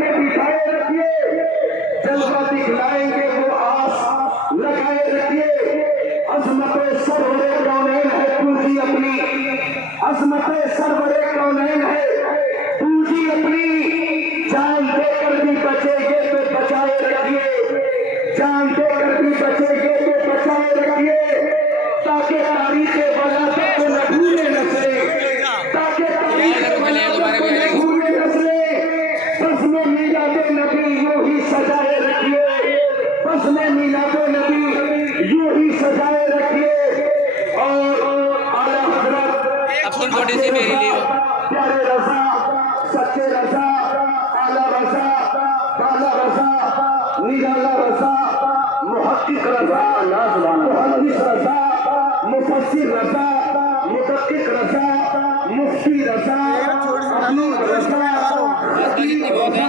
में बिठाए रखिए, जलवा दिखलाएंगे वो आस लगाए रखिए। अजमत सरवरे कौनैन है पूजी अपनी, अजमत सरवरे कौनैन है पूजी अपनी। जान देकर भी बचेंगे तो बचाए रखिए, जान देकर भी बचेंगे तो बचाए रखिए, ताकि तारीख वलादत को न भूले नस्लें, ताकि तारीख वलादत को न भूले नस्लें। बस में मीलादे नबी यूं ही सजाए रखिए, बस में मीलादे नबी यूं ही सजाए रखिए। और आला हजरत अब थोड़ी सी मेरी लिए प्यारे रजा, सच्चे रजा, आला रजा, बाला रजा, निराला रजा, मुहक्किक रजा, मुहद्दिस रजा, मुफस्सिर रजा, मुदक्किक रजा, मुफ्ती रजा, अमीर रजा, हकीम रजा,